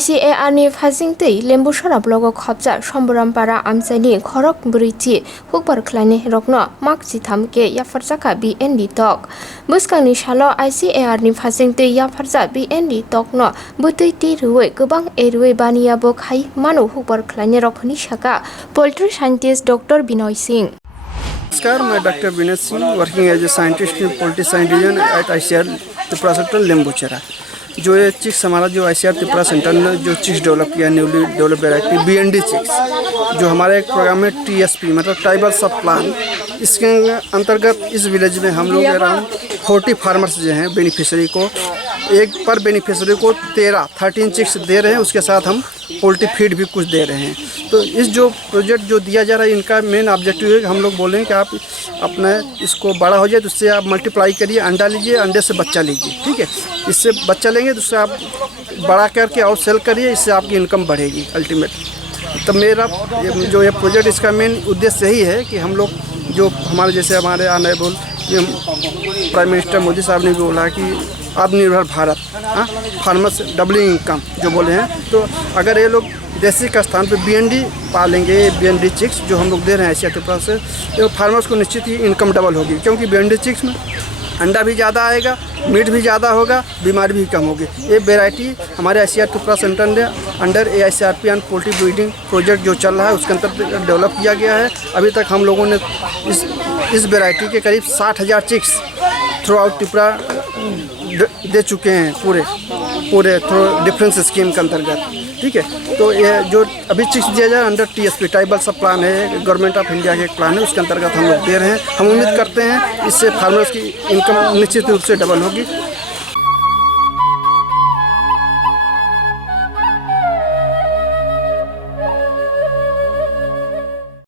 ICAR ni phasing tei lembu sora blogo khopja Sambhuram para amsani khorok briti hukbar khlani rokno makji thamke yapharjaka BND tok buskangni salo ICAR ni phasing tei yapharja BND tok no butui ti ruwe gobang erwe baniya bo khai manu hukbar khlani rokni saka poultry scientist Dr. Binoy Singh. नमस्कार, मैं doctor Vinay Singh working as a scientist in poultry science division at ICAR Tripura centre Lembucherra. जो ये chicks हमारा जो ICAR Tripura centre ने जो chicks develop किया newly develop variety BND chicks, जो हमारे एक प्रोग्राम में TSP मतलब ट्राइबल सब प्लान, इसके अंतर्गत इस विलेज में हम लोग अराउंड 40 फार्मर्स जो हैं बेनिफिशरी को एक पर बेनिफिशरी को 13 चिक्स दे रहे हैं। उसके साथ हम पोल्ट्री फीड भी कुछ दे रहे हैं। तो इस जो प्रोजेक्ट जो दिया जा रहा है इनका मेन ऑब्जेक्टिव है कि हम लोग बोल रहे हैं कि आप अपना इसको बड़ा हो जाए तो उससे आप मल्टीप्लाई करिए, अंडा लीजिए, अंडे से बच्चा लीजिए, ठीक है। इससे बच्चा लेंगे तो उससे आप बड़ा करके और सेल करिए, इससे आपकी इनकम बढ़ेगी अल्टीमेट। तो मेरा जो ये प्रोजेक्ट इसका मेन उद्देश्य यही है कि हम लोग जो हमारे जैसे हमारे ऑनरेबल प्राइम मिनिस्टर मोदी साहब ने भी बोला कि आत्मनिर्भर भारत, फार्मर्स डबलिंग इनकम जो बोले हैं, तो अगर ये लोग देसी का स्थान पे BND पालेंगे, BND चिक्स जो हम लोग दे रहे हैं ICAR त्रिपुरा से, तो फार्मर्स को निश्चित ही इनकम डबल होगी, क्योंकि BND चिक्स में अंडा भी ज़्यादा आएगा, मीट भी ज़्यादा होगा, बीमारी भी कम होगी। ये वेराइटी हमारे ICAR त्रिपुरा सेंटर ने under AICRP and poultry breeding project जो चल रहा है उसके अंतर्गत डेवलप किया गया है। अभी तक हम लोगों ने इस वेराइटी के करीब 60,000 चिक्स थ्रू आउट त्रिपुरा दे चुके हैं पूरे थ्रू डिफरेंस स्कीम के अंतर्गत, ठीक है। तो ये जो अभी चिक्स दिया जाए अंडर TSP ट्राइबल सब प्लान है, गवर्नमेंट ऑफ इंडिया के एक प्लान है, उसके अंतर्गत हम लोग दे रहे हैं। हम उम्मीद करते हैं इससे फार्मर्स की इनकम निश्चित रूप से डबल होगी।